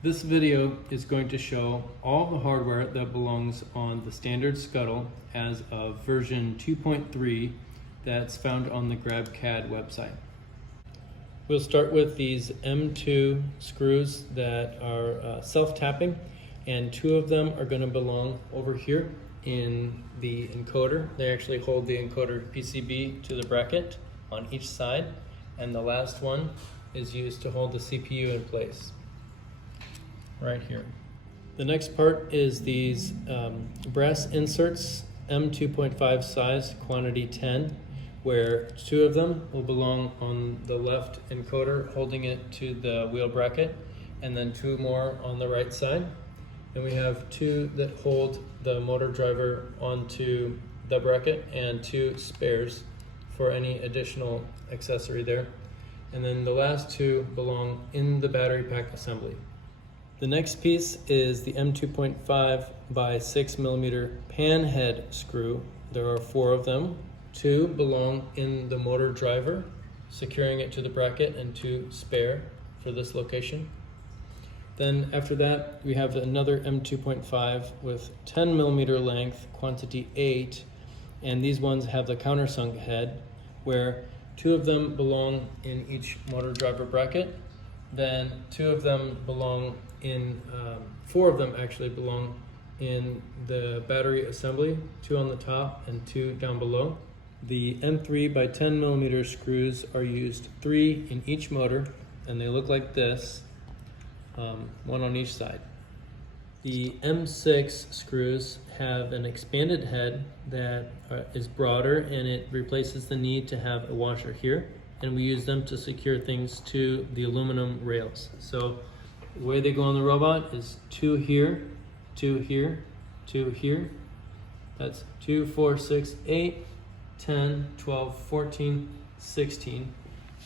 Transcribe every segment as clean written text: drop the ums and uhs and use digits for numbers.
This video is going to show all the hardware that belongs on the standard Scuttle as of version 2.3 that's found on the GrabCAD website. We'll start with these M2 screws that are self-tapping, and two of them are going to belong over here in the encoder. They actually hold the encoder PCB to the bracket on each side, and the last one is used to hold the CPU in place right here. The next part is these brass inserts, M2.5 size, quantity 10, where two of them will belong on the left encoder holding it to the wheel bracket, and then two more on the right side. Then we have two that hold the motor driver onto the bracket and two spares for any additional accessory there. And then the last two belong in the battery pack assembly. The next piece is the M2.5 by 6 millimeter pan head screw. There are four of them. Two belong in the motor driver, securing it to the bracket, and two spare for this location. Then after that, we have another M2.5 with 10 millimeter length, quantity 8, and these ones have the countersunk head, where two of them belong in each motor driver bracket. Then two of them belong in, four of them actually belong in the battery assembly, two on the top and two down below. The M3 by 10 millimeter screws are used 3 in each motor, and they look like this, one on each side. The M6 screws have an expanded head that is broader, and it replaces the need to have a washer here, and we use them to secure things to the aluminum rails. So the way they go on the robot is 2 here, 2 here, 2 here. That's 2, 4, 6, 8, 10, 12, 14, 16,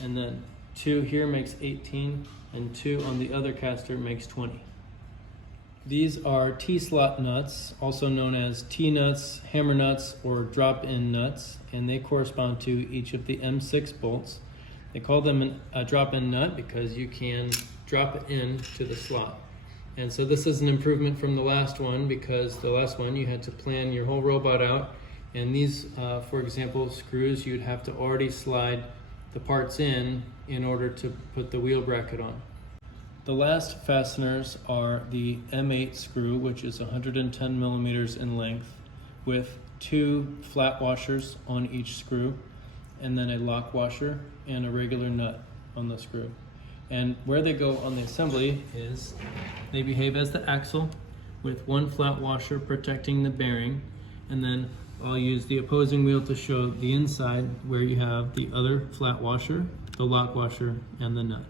and then 2 here makes 18, and 2 on the other caster makes 20. These are T-slot nuts, also known as T-nuts, hammer nuts, or drop-in nuts, and they correspond to each of the M6 bolts. They call them a drop-in nut because you can drop it in to the slot. And so this is an improvement from the last one, because the last one you had to plan your whole robot out, and these, for example, screws, you'd have to already slide the parts in order to put the wheel bracket on. The last fasteners are the M8 screw, which is 110 millimeters in length, with 2 flat washers on each screw, and then a lock washer and a regular nut on the screw. And where they go on the assembly is they behave as the axle, with 1 flat washer protecting the bearing, and then I'll use the opposing wheel to show the inside, where you have the other flat washer, the lock washer, and the nut.